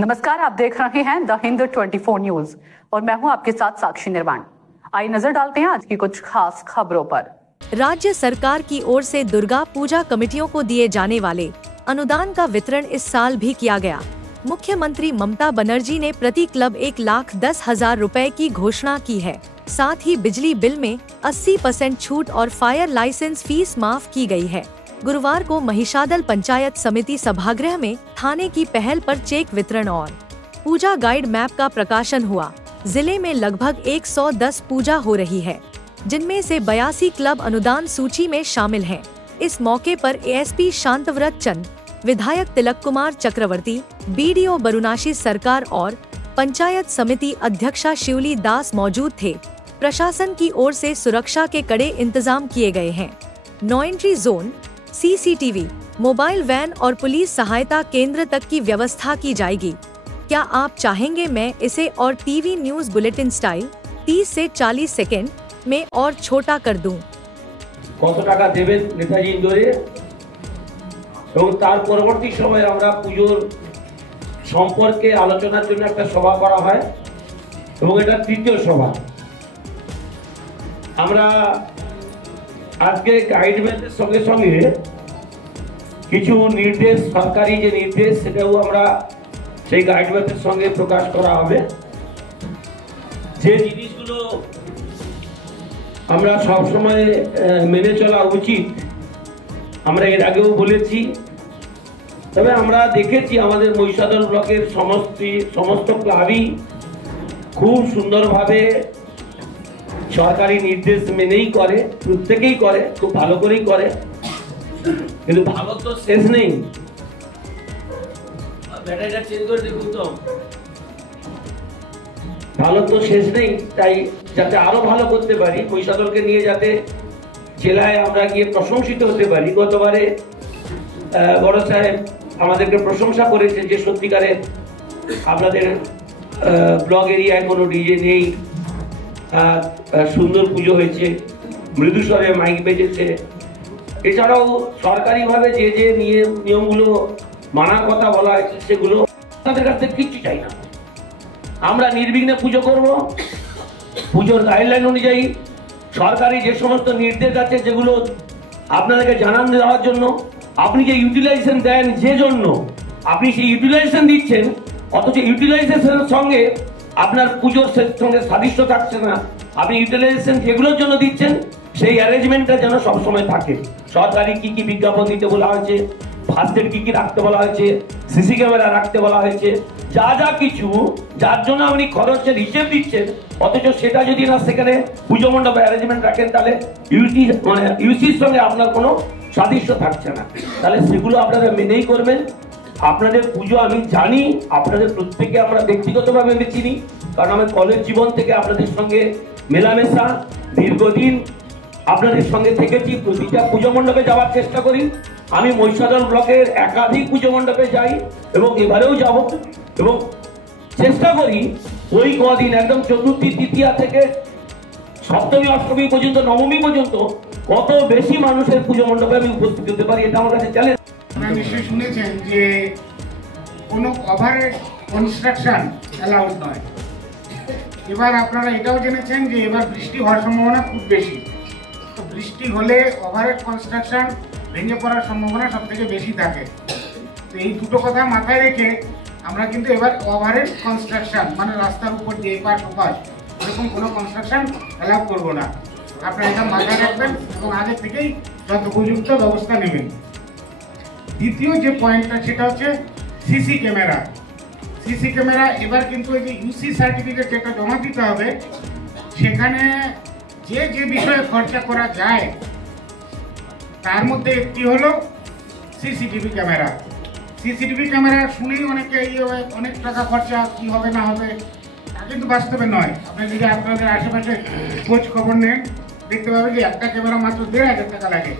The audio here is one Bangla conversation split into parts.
नमस्कार, आप देख रहे हैं द हिंद 24 न्यूज और मैं हूं आपके साथ साक्षी निर्वाण। आइए नजर डालते हैं आज की कुछ खास खबरों पर। राज्य सरकार की ओर से दुर्गा पूजा कमेटियों को दिए जाने वाले अनुदान का वितरण इस साल भी किया गया। मुख्यमंत्री ममता बनर्जी ने प्रति क्लब 1,10,000 रुपए की घोषणा की है। साथ ही बिजली बिल में 80% छूट और फायर लाइसेंस फीस माफ की गई है। गुरुवार को महिषादल पंचायत समिति सभागृह में थाने की पहल पर चेक वितरण और पूजा गाइड मैप का प्रकाशन हुआ। जिले में लगभग 110 पूजा हो रही है, जिनमें से 82 क्लब अनुदान सूची में शामिल हैं। इस मौके पर एएसपी शांतव्रत चंद, विधायक तिलक कुमार चक्रवर्ती, बीडीओ बरुनाशी सरकार और पंचायत समिति अध्यक्षा शिवली दास मौजूद थे। प्रशासन की ओर से सुरक्षा के कड़े इंतजाम किए गए हैं। No entry zone, CCTV, mobile van और पुलिस सहायता केंद्र तक की व्यवस्था की जाएगी। क्या आप चाहेंगे मैं इसे और टीवी न्यूज बुलेटिन स्टाइल 30 से 40 सेकेंड में और छोटा कर दूं? কত টাকা দেবেন নেতাজি ইন্দোরে এবং তার পরবর্তী সময়ে আমরা পূজোর সম্পর্কে আলোচনার জন্য একটা সভা করা হয় এবং এটা তৃতীয় সভা। আমরা আজকে গাইডলাইনের সঙ্গে সঙ্গে কিছু নির্দেশ, সরকারি যে নির্দেশ সেটাও আমরা সেই গাইডলাইনের সঙ্গে প্রকাশ করা হবে। যে জিনিসগুলো আমরা সব সময় মেনে চলা উচিত আমরা এর আগেও বলেছি, তবে আমরা দেখেছি আমাদের মহিষাদল ব্লকের সমস্ত ক্লাবই খুব সুন্দরভাবে সরকারি নির্দেশ মেনেই করে, প্রত্যেকেই করে, খুব ভালো করেই করে। কিন্তু ভালো তো শেষ নেই। ব্যাটারিটা চেঞ্জ করে দেখুন তো, ভালো তো শেষ নেই। তাই যাতে আরো ভালো করতে পারি, মহিষাদলকে নিয়ে যাতে জেলায় আমরা গিয়ে প্রশংসিত হতে পারি। গতবারে বড় সাহেব আমাদেরকে প্রশংসা করেছেন যে সত্যিকারের আপনাদের ব্লক এরিয়ায় কোনো ডিজে নেই, সুন্দর পুজো হয়েছে, মৃদু স্বরে মাইক বেজেছে। এছাড়াও সরকারিভাবে যে যে নিয়মগুলো মানার কথা বলা হয়েছে সেগুলো আপনাদের কাছ থেকে কিচ্ছু চাই না। আমরা নির্বিঘ্নে পুজো করব, পুজোর গাইডলাইন অনুযায়ী সরকারি যে সমস্ত নির্দেশ আছে যেগুলো আপনাদেরকে জানান দেওয়ার জন্য। আপনি যে ইউটিলাইজেশন দেন, যে জন্য আপনি সেই ইউটিলাইজেশন দিচ্ছেন, অথচ ইউটিলাইজেশনের সঙ্গে আপনার পুজোর সঙ্গে সাদৃশ্য থাকছে না। আপনি ইউটিলাইজেশন যেগুলোর জন্য দিচ্ছেন সেই অ্যারেঞ্জমেন্টটা যেন সবসময় থাকে। সরকারি কি কি বিজ্ঞাপন দিতে বলা হয়েছে, ফার্স্ট এড কি কি রাখতে বলা হয়েছে, সিসি ক্যামেরা রাখতে বলা হয়েছে, যা যা কিছু যার জন্য আপনি খরচের হিসেব দিচ্ছেন, অথচ সেটা যদি না সেখানে পুজো মণ্ডপে অ্যারেঞ্জমেন্ট রাখেন তাহলে ইউসির সঙ্গে আপনার কোনো সাদৃশ্য থাকছে না। তাহলে সেগুলো আপনারা মেনেই করবেন। আপনাদের পুজো আমি জানি, আপনাদের প্রত্যেকে আমরা ব্যক্তিগতভাবে চিনি, কারণ আমি কলেজ জীবন থেকে আপনাদের সঙ্গে মেলামেশা, দীর্ঘদিন আপনাদের সঙ্গে থেকেছি। প্রতিটা পুজো মণ্ডপে যাওয়ার চেষ্টা করি। আমি মহিষাদল ব্লকের একাধিক পুজো মণ্ডপে যাই এবং এবারেও যাব এবং চেষ্টা করি ওই কদিন একদম চতুর্থী, তৃতীয়া থেকে সপ্তমী, অষ্টমী পর্যন্ত, নবমী পর্যন্ত কত বেশি মানুষের পুজো মণ্ডপে আমি উপস্থিত হতে পারি। এটা আমার কাছে চ্যালেঞ্জ। আপনারা নিশ্চয়ই শুনেছেন যে কোনো ওভারহেড কনস্ট্রাকশন অ্যালাউড নয়। এবার আপনারা এটাও জেনেছেন যে এবার বৃষ্টি হওয়ার সম্ভাবনা খুব বেশি। তো বৃষ্টি হলে ওভারহেড কনস্ট্রাকশন ভেঙে পড়ার সম্ভাবনা সব থেকে বেশি থাকে। তো এই দুটো কথা মাথায় রেখে আমরা কিন্তু এবার ওভারহেড কনস্ট্রাকশন মানে রাস্তার উপর যে পাশ ওপাশ এরকম কোনো কনস্ট্রাকশন অ্যালাউ করবো না। আপনারা এটা মাথায় রাখবেন এবং আগে থেকেই যথোপযুক্ত ব্যবস্থা নেবেন। দ্বিতীয় যে পয়েন্টটা সেটা হচ্ছে সিসি ক্যামেরা। সিসি ক্যামেরা এবার কিন্তু এই যে ইউসি সার্টিফিকেট যেটা জমা দিতে হবে, সেখানে যে যে বিষয়ে খরচা করা যায় তার মধ্যে একটি হলো সিসিটিভি ক্যামেরা। সিসিটিভি ক্যামেরা শুনেই অনেকে অনেক টাকা খরচা কি হবে না হবে, তা কিন্তু বাস্তবে নয়। আপনি যদি আপনাদের আশেপাশে খোঁজ খবর নেন দেখতে পাবেন যে একটা ক্যামেরা মাত্র 1,500 টাকা লাগে।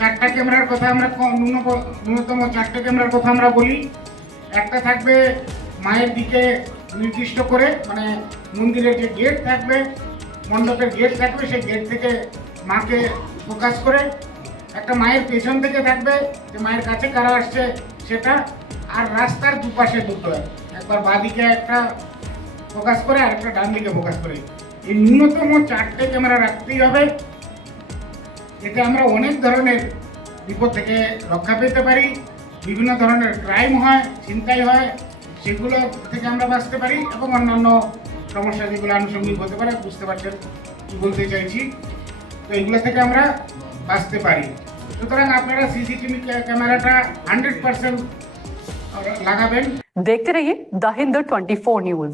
4টা ক্যামেরার কথা আমরা ন্যূনতম 4টে ক্যামেরার কথা আমরা বলি। একটা থাকবে মায়ের দিকে নির্দিষ্ট করে, মানে মন্দিরের যে গেট থাকবে, মণ্ডপের গেট থাকবে, সেই গেট থেকে মাকে ফোকাস করে। একটা মায়ের পেছন থেকে থাকবে যে মায়ের কাছে কারা আসছে সেটা, আর রাস্তার দুপাশে দুটো, একবার বাঁদিকে একটা ফোকাস করে আর একটা ডান দিকে ফোকাস করে, এই ন্যূনতম 4টে ক্যামেরা রাখতেই হবে। এতে আমরা অনেক ধরনের বিপদ থেকে রক্ষা পেতে পারি। বিভিন্ন ধরনের ক্রাইম হয়, ছিনতাই হয়, সেগুলো থেকে আমরা বাঁচতে পারি এবং অন্যান্য সমস্যা যেগুলো আনুষঙ্গিক হতে পারে, বুঝতে পারছেন কি বলতে চাইছি, তো এগুলো থেকে আমরা বাঁচতে পারি। সুতরাং আপনারা সিসিটিভি ক্যামেরাটা 100% লাগাবেন। देखते रहिए द हिंद 24 न्यूज।